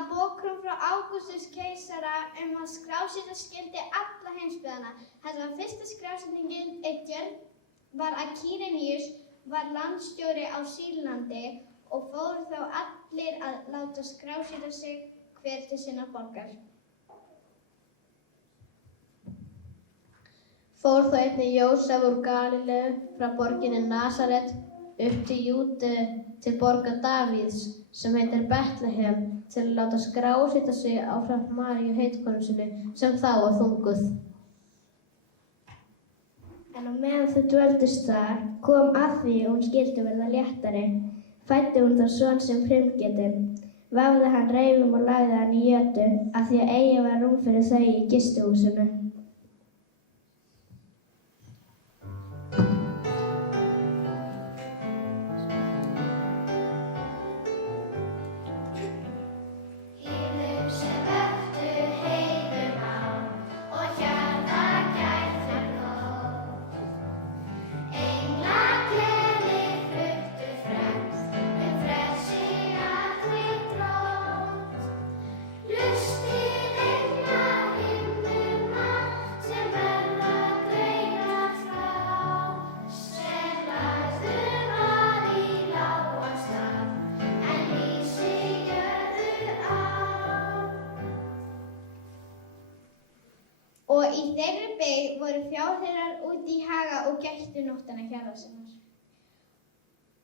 að bókum frá Ágústus keisara að skrásetja skyldi alla heimsbyggðina. Þetta var fyrsta skrásetningin var að Kýreníus var landstjóri á Sýrlandi og fóru þá allir að láta skrásetja sig hver til sinnar borgar. Fór þá einnig Jósef úr Galíleu frá borginni Nasaret upp til Júdeu til borgar Davíðs sem heitir Betlehem til að láta skrásetja sig ásamt Maríu heitkonu sinni sem þá var þunguð. En á meðan þau dvöldust þar kom að því að hún skyldi verða léttari. Fæddi hún þá son sem frumgetinn. Vafði hann reifum og lagði hann í jötu af því að eigi var rúm fyrir þau í gistihúsinu. Og í þeirri byggð voru fjárherrar úti í haga og gættu nóttina hjarðar sinnar.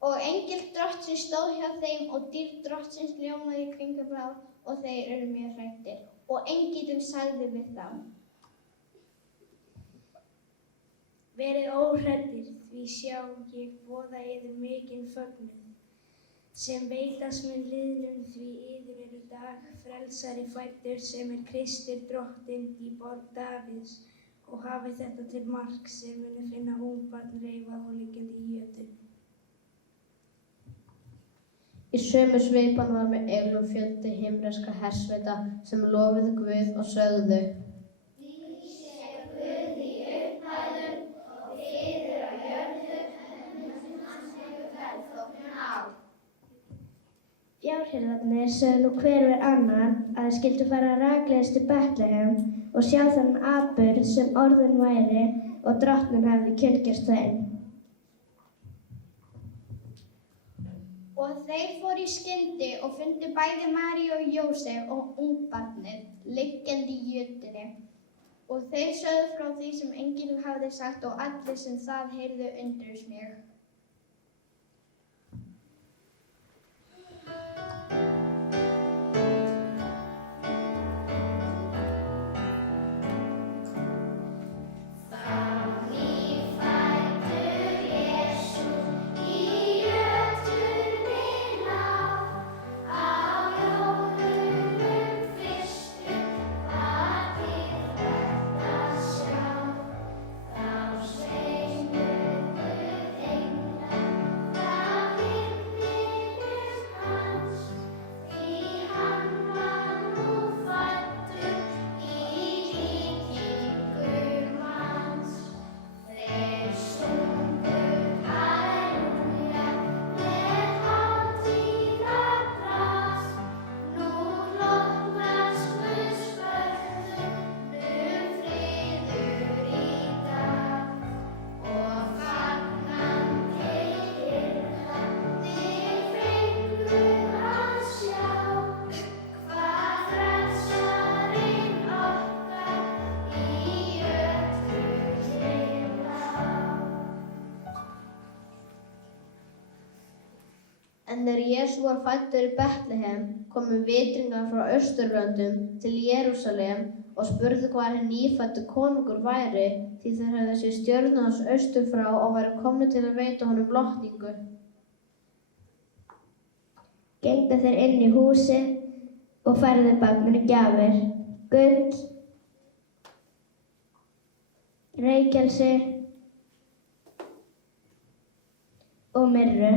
Og engill drottsins stóð hjá þeim og dýrð drottsins ljómaði í kringum þá og þeir urðu mjög hræddir. Og engillinn sagði við þá: Verið óhræddir, því sjá ég boða yður mikinn fögnuð, sem veitast mun liðnum því yður í dag frelsari fæddur sem Kristur drottinn í borg Davíðs og hafið þetta til marks sem muni finna ungbarn reifað og liggjandi í jötu. Í sömu svipan var með eglum fjöldi himneskra hersveita sem lofuðu Guð og sögðu: Fjárhirðarnir sögðu nú hver við annan að þeir skyldu fara rakleiðis til Betlehem og sjá þann atburð sem orðinn væri og drottinn hefði kunngjört þeim. Og þeir fóru í skyndi og fundu bæði Maríu og Jósef og ungbarnið liggjandi í jötunni. Og þeir sögðu frá því sem engillinn hafði sagt og allir sem það heyrðu undruðust mjög. En þegar Jesú var fæddur í Betlehem komu vitringar frá Austurlöndum til Jerúsalem og spurðu hvar hinn nýfæddi konungur væri, því þeir höfðu séð stjörnu hans austur frá og væru komnir til að veita honum lotningu. Gengu þeir inn í húsið og færðu barninu gjafir, gull, reykelsi og myrru.